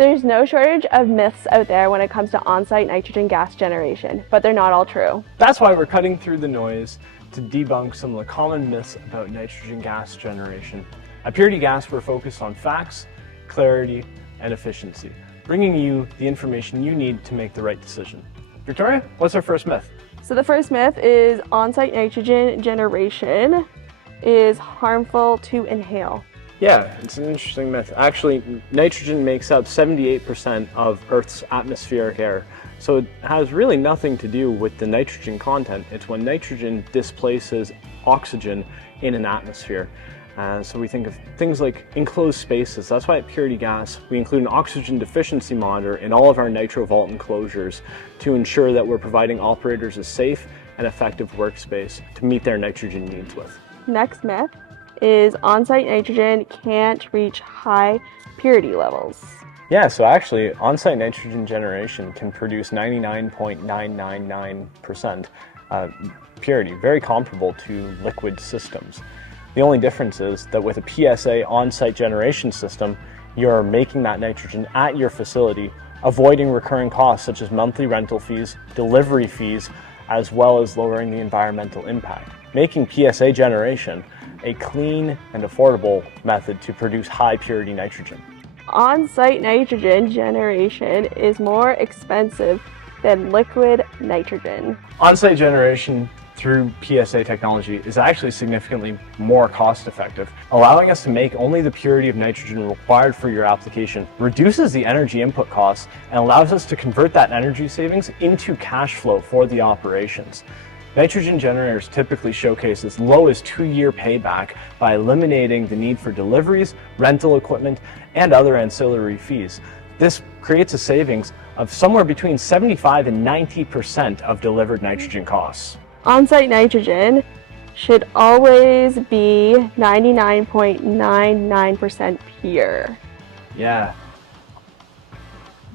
There's no shortage of myths out there when it comes to on-site nitrogen gas generation, but they're not all true. That's why we're cutting through the noise to debunk some of the common myths about nitrogen gas generation. At Purity Gas, we're focused on facts, clarity, and efficiency, bringing you the information you need to make the right decision. Victoria, what's our first myth? So the first myth is on-site nitrogen generation is harmful to inhale. Yeah, it's an interesting myth. Actually, nitrogen makes up 78% of Earth's atmospheric air. So it has really nothing to do with the nitrogen content. It's when nitrogen displaces oxygen in an atmosphere. So we think of things like enclosed spaces. That's why at Purity Gas, we include an oxygen deficiency monitor in all of our NitroVault enclosures to ensure that we're providing operators a safe and effective workspace to meet their nitrogen needs with. Next myth is on-site nitrogen can't reach high purity levels. Yeah, so actually on-site nitrogen generation can produce 99.999% purity, very comparable to liquid systems. The only difference is that with a PSA on-site generation system, you're making that nitrogen at your facility, avoiding recurring costs such as monthly rental fees, delivery fees, as well as lowering the environmental impact, making PSA generation a clean and affordable method to produce high purity nitrogen. On-site nitrogen generation is more expensive than liquid nitrogen. On-site generation through PSA technology is actually significantly more cost effective, allowing us to make only the purity of nitrogen required for your application, reduces the energy input costs, and allows us to convert that energy savings into cash flow for the operations. Nitrogen generators typically showcase as low as 2-year payback by eliminating the need for deliveries, rental equipment, and other ancillary fees. This creates a savings of somewhere between 75 and 90% of delivered nitrogen costs. On-site nitrogen should always be 99.99% pure. Yeah.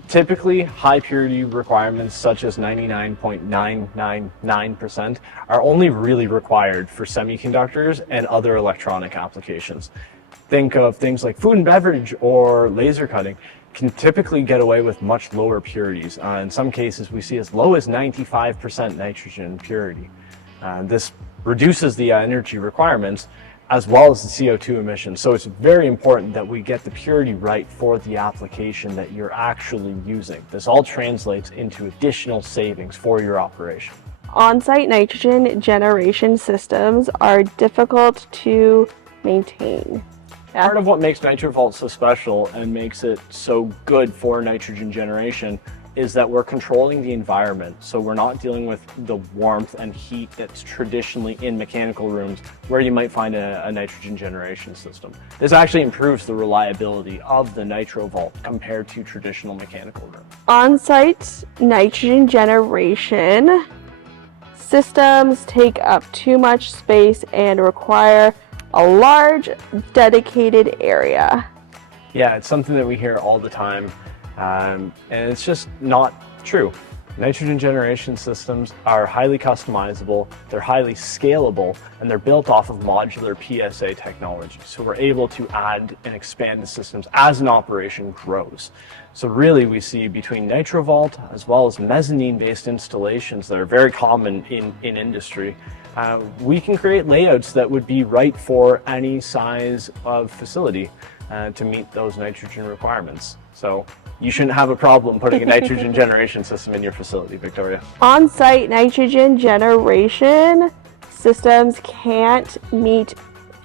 Typically, high purity requirements such as 99.999% are only really required for semiconductors and other electronic applications. Think of things like food and beverage or laser cutting can typically get away with much lower purities. In some cases, we see as low as 95% nitrogen purity. This reduces the energy requirements as well as the CO2 emissions. So it's very important that we get the purity right for the application that you're actually using. This all translates into additional savings for your operation. On-site nitrogen generation systems are difficult to maintain. Part of what makes NitroVault so special and makes it so good for nitrogen generation is that we're controlling the environment. So we're not dealing with the warmth and heat that's traditionally in mechanical rooms where you might find a nitrogen generation system. This actually improves the reliability of the NitroVault compared to traditional mechanical rooms. On-site nitrogen generation systems take up too much space and require a large dedicated area. Yeah, it's something that we hear all the time. And it's just not true. Nitrogen generation systems are highly customizable, they're highly scalable, and they're built off of modular PSA technology. So we're able to add and expand the systems as an operation grows. So really we see between NitroVault as well as mezzanine-based installations that are very common in industry, we can create layouts that would be right for any size of facility to meet those nitrogen requirements. So you shouldn't have a problem putting a nitrogen generation system in your facility, Victoria. On-site nitrogen generation systems can't meet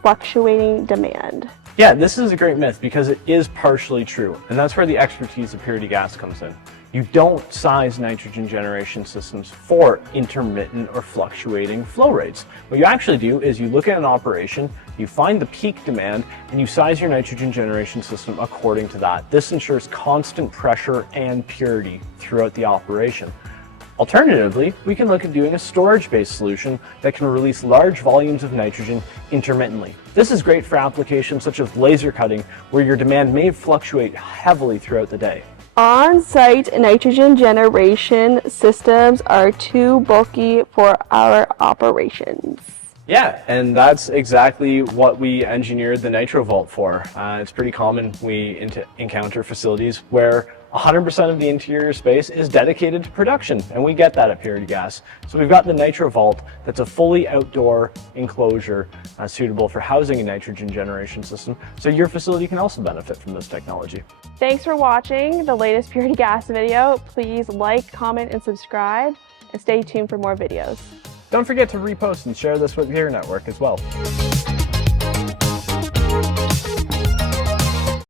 fluctuating demand. Yeah, this is a great myth because it is partially true, and that's where the expertise of Purity Gas comes in. You don't size nitrogen generation systems for intermittent or fluctuating flow rates. What you actually do is you look at an operation, you find the peak demand, and you size your nitrogen generation system according to that. This ensures constant pressure and purity throughout the operation. Alternatively, we can look at doing a storage-based solution that can release large volumes of nitrogen intermittently. This is great for applications such as laser cutting, where your demand may fluctuate heavily throughout the day. On-site nitrogen generation systems are too bulky for our operations. Yeah, and that's exactly what we engineered the Nitro Vault for. It's pretty common we encounter facilities where 100% of the interior space is dedicated to production, and we get that at Purity Gas. So we've got the Nitro Vault that's a fully outdoor enclosure suitable for housing a nitrogen generation system, so your facility can also benefit from this technology. Thanks for watching the latest Purity Gas video. Please like, comment, and subscribe, and stay tuned for more videos. Don't forget to repost and share this with your network as well.